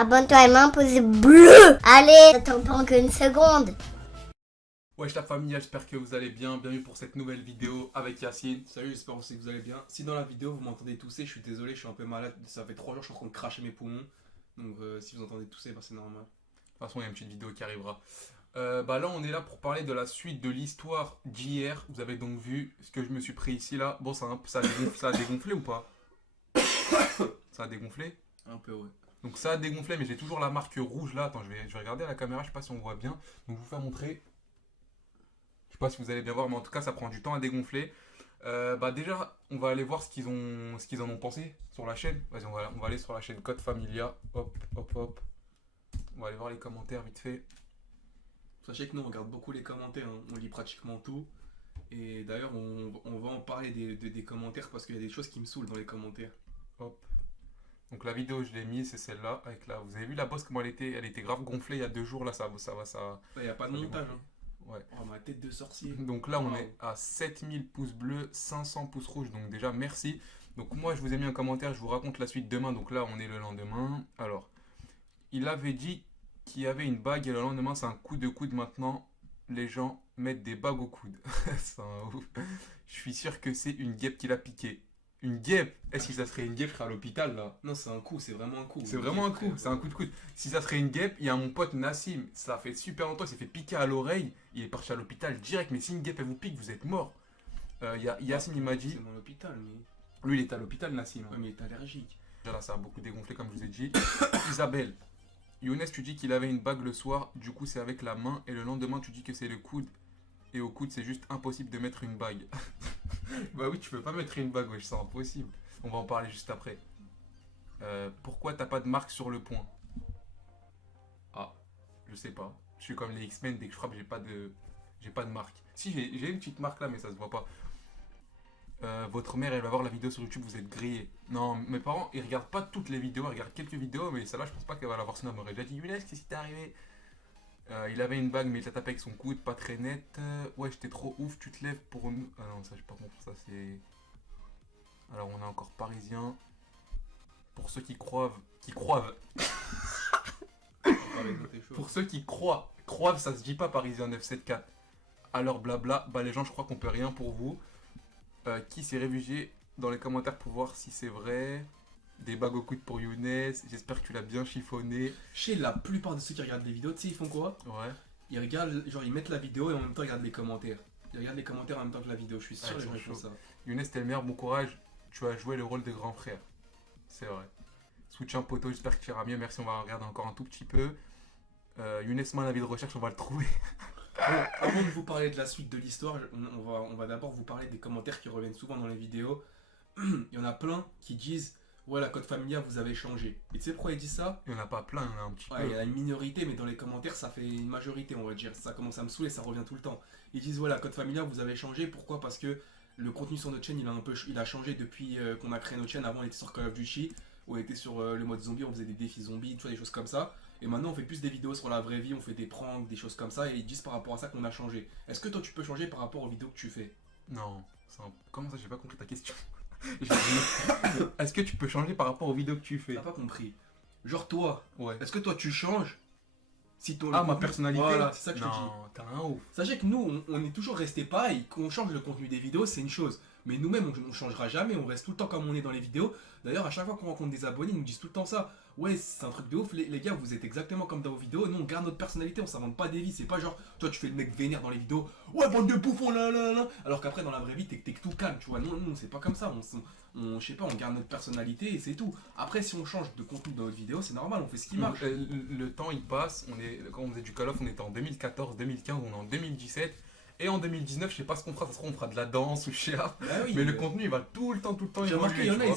Abonne-toi et mets un pouce bleu. Allez, attends pas qu'une seconde. Wesh la famille, j'espère que vous allez bien. Bienvenue pour cette nouvelle vidéo avec Yacine. Salut, j'espère aussi que vous allez bien. Si dans la vidéo vous m'entendez tousser, je suis désolé, je suis un peu malade. Ça fait 3 jours que je suis en train de cracher mes poumons. Donc si vous entendez tousser, bah, c'est normal. De toute façon, il y a une petite vidéo qui arrivera. Là, on est là pour parler de la suite de l'histoire d'hier. Vous avez donc vu ce que je me suis pris ici là. Bon, ça a dégonflé ou pas? Ça a dégonflé? Un peu, ouais. Donc ça a dégonflé, mais j'ai toujours la marque rouge là. Attends, je vais regarder à la caméra, je sais pas si on voit bien. Donc je vous faire montrer. Je sais pas si vous allez bien voir, mais en tout cas, ça prend du temps à dégonfler. Déjà, on va aller voir ce qu'ils en ont pensé sur la chaîne. Vas-y, on va aller sur la chaîne Code Familia. Hop, hop, hop. On va aller voir les commentaires vite fait. Sachez que nous on regarde beaucoup les commentaires, hein. On lit pratiquement tout. Et d'ailleurs, on va en parler des commentaires parce qu'il y a des choses qui me saoulent dans les commentaires. Hop. Donc la vidéo, je l'ai mise, c'est celle-là. Avec là, vous avez vu la bosse comment elle était grave gonflée il y a 2 jours. Là, ça. Il n'y a pas de ça montage. dégonfle. Hein. Ouais. Oh, ma tête de sorcier. Donc là, on Wow. est à 7000 pouces bleus, 500 pouces rouges. Donc déjà, merci. Donc moi, je vous ai mis un commentaire, je vous raconte la suite demain. Donc là, on est le lendemain. Alors, il avait dit qu'il y avait une bague et le lendemain, c'est un coup de coude. Maintenant, les gens mettent des bagues au coude. C'est un ouf. Je suis sûr que c'est une guêpe qui l'a piqué. Une guêpe? Est-ce que ça serait une guêpe, je serais à l'hôpital là? Non, c'est un coup, c'est vraiment un coup. C'est vraiment un coup, c'est un coup de coude. Si ça serait une guêpe, il y a mon pote Nassim, ça fait super longtemps, il s'est fait piquer à l'oreille, il est parti à l'hôpital direct, mais si une guêpe elle vous pique, vous êtes mort. Yacine il m'a dit, C'est dans l'hôpital, mais. lui il est à l'hôpital Nassim. Ouais, mais il est allergique. Déjà là ça a beaucoup dégonflé comme je vous ai dit. Isabelle, Younes tu dis qu'il avait une bague le soir, du coup c'est avec la main, et le lendemain tu dis que c'est le coude, et au coude c'est juste impossible de mettre une bague. Bah oui, tu peux pas mettre une bague, wesh, c'est impossible. On va en parler juste après. Pourquoi t'as pas de marque sur le poing? Ah, je sais pas. Je suis comme les X-Men, dès que je frappe, j'ai pas de marque. Si, j'ai une petite marque là, mais ça se voit pas. Votre mère, elle va voir la vidéo sur YouTube, vous êtes grillé. Non, mes parents, ils regardent pas toutes les vidéos, ils regardent quelques vidéos, mais celle-là, je pense pas qu'elle va la voir, sinon elle m'aurait déjà dit Younes, qu'est-ce qui t'est arrivé? Il avait une bague, mais il t'a tapé avec son coude, pas très net. Ouais, j'étais trop ouf, tu te lèves pour nous. Ah non, ça, j'ai pas compris, ça c'est. Alors, on a encore parisien. Pour ceux qui croivent. Pour ceux qui croient. Croivent, ça se dit pas parisien 974. Alors, blabla, bah les gens, je crois qu'on peut rien pour vous. Qui s'est réfugié dans les commentaires pour voir si c'est vrai. Des bagues au coude pour Younes. J'espère que tu l'as bien chiffonné. Chez la plupart de ceux qui regardent les vidéos, tu sais, ils font quoi? Ouais. Ils regardent, genre ils mettent la vidéo et en même temps ils regardent les commentaires. Ils regardent les commentaires en même temps que la vidéo, je suis sûr Ouais, les gens ils ils sont font ça. Younes, t'es le meilleur, bon courage. Tu as joué le rôle de grand frère. C'est vrai. Soutien poteau, j'espère que tu iras mieux. Merci, on va regarder encore un tout petit peu. Younes, man, avis de recherche, on va le trouver. Bon, avant de vous parler de la suite de l'histoire, on va d'abord vous parler des commentaires qui reviennent souvent dans les vidéos. Il y en a plein qui disent ouais, la Code Familia, vous avez changé. Et tu sais pourquoi ils disent ça? Il n'y en a pas plein, il y en a un petit Ouais, il y peu. a une minorité, mais dans les commentaires, ça fait une majorité, on va dire. Ça commence à me saouler, ça revient tout le temps. Ils disent ouais, la Code Familia, vous avez changé. Pourquoi? Parce que le contenu sur notre chaîne, il a changé depuis qu'on a créé notre chaîne. Avant, on était sur Call of Duty, on était sur le mode zombie, on faisait des défis zombies, tu vois, des choses comme ça. Et maintenant, on fait plus des vidéos sur la vraie vie, on fait des pranks, des choses comme ça, et ils disent par rapport à ça qu'on a changé. Est-ce que toi, tu peux changer par rapport aux vidéos que tu fais? Non, comment ça, j'ai pas compris ta question. Est-ce que tu peux changer par rapport aux vidéos que tu fais? T'as pas compris. Genre toi, Ouais. est-ce que toi, tu changes si ton Ah, ma personnalité? Voilà, c'est ça que je te dis. Non, t'as un ouf. Sachez que nous, on est toujours resté pareil. Qu'on change le contenu des vidéos, c'est une chose. Mais nous-mêmes, on changera jamais. On reste tout le temps comme on est dans les vidéos. D'ailleurs, à chaque fois qu'on rencontre des abonnés, ils nous disent tout le temps ça. Ouais, c'est un truc de ouf. Les gars, vous êtes exactement comme dans vos vidéos. Nous, on garde notre personnalité. On s'invente pas des vies. C'est pas genre, toi, tu fais le mec vénère dans les vidéos. Ouais, bande de bouffons, là, là, là. Alors qu'après, dans la vraie vie, t'es que tout calme. Tu vois, non, c'est pas comme ça. Je sais pas, on garde notre personnalité et c'est tout. Après, si on change de contenu dans notre vidéo, c'est normal. On fait ce qui marche. Le temps il passe, quand on faisait du Call of, on était en 2014, 2015, on est en 2017. Et en 2019, je sais pas ce qu'on fera, ça se trouve on fera de la danse ou je sais pas. Bah oui, Mais le contenu il va tout le temps j'ai remarqué, évoluer. il y en a, tu vois.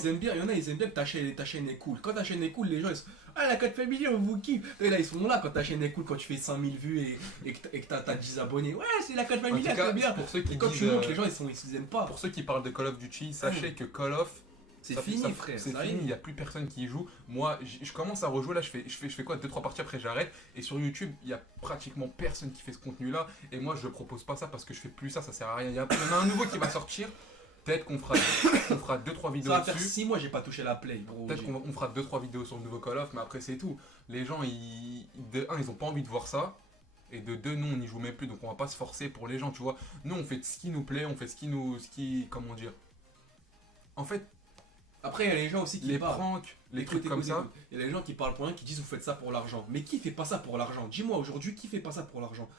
ils aiment bien que ta chaîne est cool. Quand ta chaîne est cool, les gens ils sont ah, la Code Familia, on vous kiffe. Et là, ils sont là quand ta chaîne est cool, quand tu fais 5000 vues et que t'as 10 abonnés. Ouais, c'est la Code En Familia, tout cas, c'est bien. pour ceux qui Et quand disent, tu montres, les gens ils aiment pas. pour ceux qui parlent de Call of Duty, sachez que Call of, C'est fini, frère. c'est ça fini, y est. il n'y a plus personne qui y joue. Moi, je commence à rejouer là, je fais quoi, 2-3 parties après j'arrête. Et sur YouTube, il y a pratiquement personne qui fait ce contenu là. Et moi, je propose pas ça parce que je fais plus ça, ça sert à rien. Il y en a un nouveau qui va sortir. Peut-être qu'on fera, on fera 2-3 vidéos Ça va faire dessus. 6 mois, j'ai pas touché la play, gros. Peut-être qu'on fera 2-3 vidéos sur le nouveau Call of, mais après c'est tout. Les gens, de un, ils ont pas envie de voir ça. Et de deux, nous, on n'y joue même plus, donc on va pas se forcer pour les gens, tu vois. Nous, on fait ce qui nous plaît, on fait comment dire. En fait, Après, il y a les gens aussi qui les parlent. pranks, les Écoute, trucs comme écoute, ça. écoute. Il y a des gens qui parlent pour rien, qui disent vous faites ça pour l'argent. Mais qui fait pas ça pour l'argent? Dis-moi aujourd'hui, qui fait pas ça pour l'argent?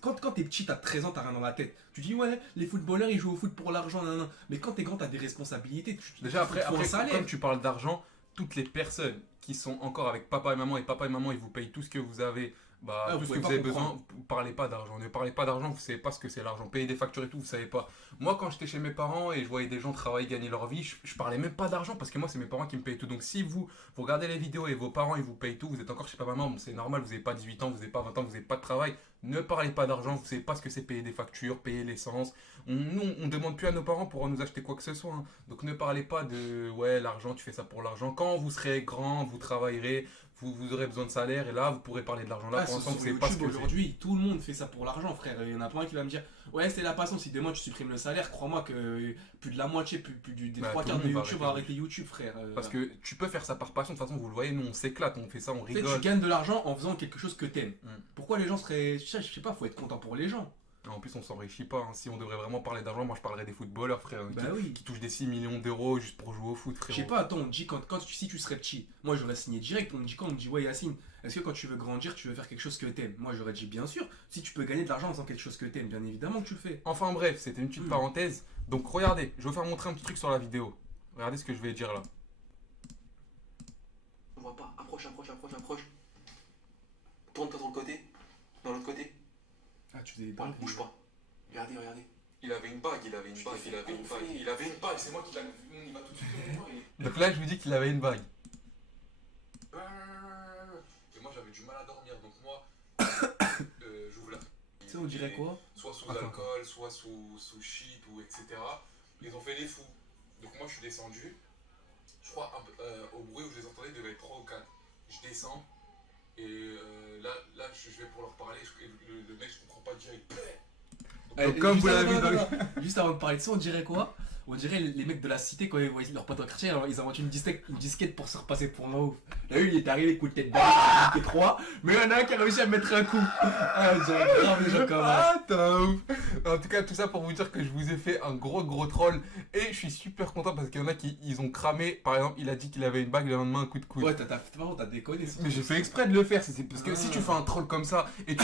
Quand t'es petit, t'as 13 ans, t'as rien dans la tête. Tu dis ouais, les footballeurs ils jouent au foot pour l'argent, nan, nan. Mais quand t'es grand, t'as des responsabilités. Déjà, après, faut un salaire. comme tu parles d'argent, toutes les personnes qui sont encore avec papa et maman, ils vous payent tout ce que vous avez, bah, Ah, tout vous ce que pouvez vous pas avez comprendre. besoin. Parlez pas d'argent. Ne parlez pas d'argent, vous savez pas ce que c'est l'argent. Payer des factures et tout, vous savez pas. Moi, quand j'étais chez mes parents et je voyais des gens travailler, gagner leur vie, je parlais même pas d'argent parce que moi, c'est mes parents qui me payent tout. Donc, si vous regardez les vidéos et vos parents, ils vous payent tout, vous êtes encore chez papa, maman, bon, c'est normal, vous n'avez pas 18 ans, vous n'avez pas 20 ans, vous n'avez pas de travail. Ne parlez pas d'argent, vous savez pas ce que c'est payer des factures, payer l'essence. Nous, on demande plus à nos parents pour nous acheter quoi que ce soit, hein. Donc ne parlez pas de ouais, l'argent, tu fais ça pour l'argent. Quand vous serez grand, vous travaillerez, vous aurez besoin de salaire et là, vous pourrez parler de l'argent. Là, Ah, pour l'instant, sur vous savez pas ce YouTube que c'est. aujourd'hui, tout le monde fait ça pour l'argent, frère. Il y en a pas un qui va me dire ouais, c'est la passion. Si demain tu supprimes le salaire, crois-moi que plus de la moitié, des Bah, trois tout quarts le de monde va YouTube va arrêter arrêter YouTube, frère. Parce que tu peux faire ça par passion, de toute façon, vous le voyez, nous, on s'éclate, on fait ça, on Tu sais, rigole. tu gagnes de l'argent en faisant quelque chose que t'aimes. Mm. Pourquoi les gens seraient. Je sais pas, faut être content pour les gens. En plus, on s'enrichit pas, hein. Si on devrait vraiment parler d'argent, moi, je parlerais des footballeurs, frère, Bah oui. qui touchent des 6 millions d'euros juste pour jouer au foot, Je frère. sais pas, attends, on me dit si tu serais petit, moi j'aurais signé direct. On me dit quoi? On me dit ouais, Yacine, est-ce que quand tu veux grandir, tu veux faire quelque chose que t'aimes? Moi j'aurais dit bien sûr. Si tu peux gagner de l'argent en faisant quelque chose que t'aimes, bien évidemment que tu le fais. Enfin bref, c'était une petite parenthèse. Donc regardez, je vais vous faire montrer un petit truc sur la vidéo. Regardez ce que je vais dire là. On voit pas. Approche. Tourne-toi sur le côté. Dans l'autre côté. Ah, tu faisais des Voilà, dingueries. bouge pas. Regardez. Il avait une bague, Je t'ai fait Il avait une bague, c'est moi qui l'avais. Il va tout de suite au moment, Donc là, je lui dis qu'il avait une bague. Et moi, j'avais du mal à dormir, donc moi, j'ouvre la. Tu sais, on dirait quoi? Soit sous Attends. alcool, soit sous shit, ou etc. Ils ont fait les fous. Donc moi, je suis descendu. Je crois au bruit où je les entendais, il devait être 3 ou 4. Je descends. Et là, je vais pour leur parler. Le mec, je comprends pas direct. Donc, comme vous l'avez vu dans le. Juste avant de parler de ça, on dirait quoi? On dirait les mecs de la cité quand ils voient leur pote au quartier, alors ils inventent une disquette pour se repasser pour un ouf. Là, lui, il est arrivé, coup de tête balle, il était 3, mais il y en a un qui a réussi à mettre un coup. Ah, j'aime grave les gens comme ça. Ah, t'es un ouf. En tout cas, tout ça pour vous dire que je vous ai fait un gros troll. Et je suis super content parce qu'il y en a qui ils ont cramé. Par exemple, il a dit qu'il avait une bague, le lendemain, un coup de coude. Ouais, t'as déconné. Mais j'ai fait exprès de le faire. C'est parce que si tu fais un troll comme ça et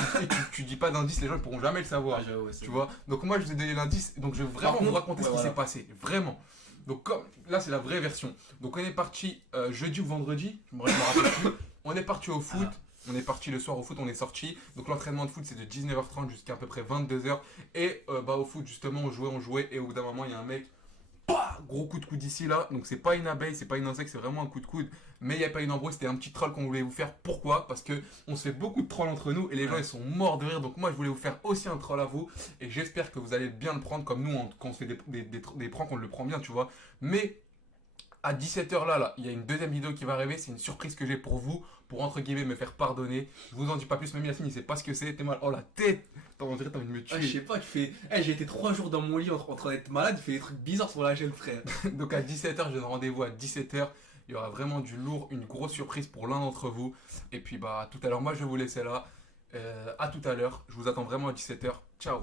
tu dis pas d'indice, les gens ils pourront jamais le savoir. Ah, j'avoue, ouais, c'est Tu vois. Donc moi, je vous ai donné l'indice. Donc je vais vraiment contre, vous raconter ce qui ouais, voilà. s'est passé. Vraiment. Donc comme là, c'est la vraie version. Donc on est parti jeudi ou vendredi. Je me rappelle plus. On est parti au foot. On est parti le soir au foot, on est sorti. Donc l'entraînement de foot c'est de 19h30 jusqu'à à peu près 22h. Et au foot justement on jouait. Et au bout d'un moment il y a un mec, gros coup de coude ici là. Donc c'est pas une abeille, c'est pas une insecte, c'est vraiment un coup de coude. Mais il n'y a pas une embrouille, c'était un petit troll qu'on voulait vous faire. Pourquoi? Parce que on se fait beaucoup de trolls entre nous et les gens ils sont morts de rire. Donc moi je voulais vous faire aussi un troll à vous. Et j'espère que vous allez bien le prendre comme nous quand on se fait des pranks, on le prend bien, tu vois. Mais à 17h là, il y a une deuxième vidéo qui va arriver. C'est une surprise que j'ai pour vous. Pour entre guillemets me faire pardonner. Je vous en dis pas plus, même Yacine il sait pas ce que c'est. T'es mal. Oh la tête. On dirait que t'as envie de me Ah, je sais tuer. pas, tu fais. J'ai été 3 jours dans mon lit en train d'être malade, il fait des trucs bizarres sur la chaîne, frère. Donc à 17h, je donne rendez-vous à 17h. Il y aura vraiment du lourd, une grosse surprise pour l'un d'entre vous. Et puis bah à tout à l'heure, moi je vais vous laisser là. À tout à l'heure. Je vous attends vraiment à 17h. Ciao.